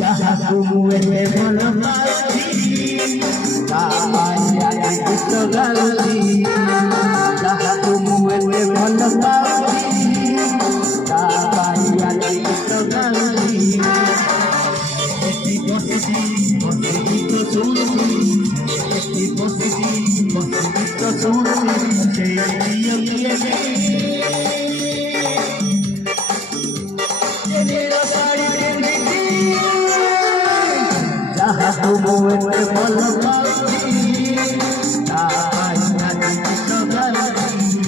যাহাକୁ ମୁଁ ଏତେ ଭଲ ପାଉଛି ତା ପାଇଁ ଆଜି ଗୀତ ଗାଉଛି ଯାହାକୁ ମୁଁ ଏତେ ଭଲ ପାଉଛି ତା ପାଇଁ ଆଜି ଗୀତ ଗାଉଛି ଏଠି ବସିଛି ବସି ଗୀତ ଶୁଣୁଛି ଏଠି ବସିଛି ବସି ଗୀତ ଶୁଣୁଛି ଯାହାକୁ ମୁଁ ଏତେ ଭଲ ପାଉଛି ତା ପାଇଁ ଆଜି ଗୀତ ଗାଉଛି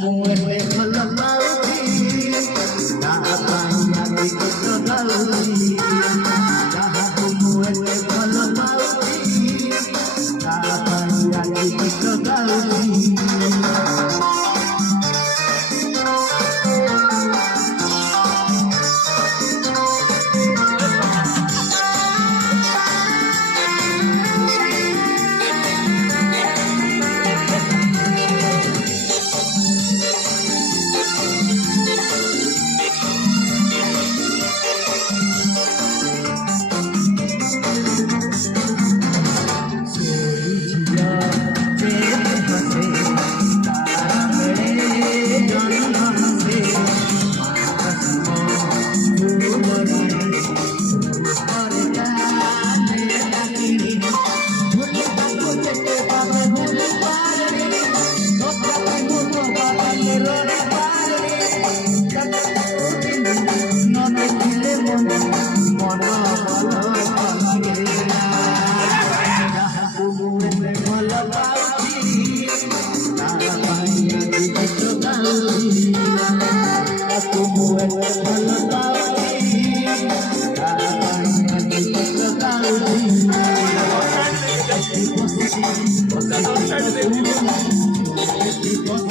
ମୁଁ ଏତେ ଭଲ ପାଉଛି ତା ପାଇଁ ଆଜି ଗୀତ ଗାଉଛି ଯାହାକୁ ମୁଁ ଏତେ ଭଲ ପାଉଛି ତା ପାଇଁ ଆଜି ଗୀତ ଗାଉଛି People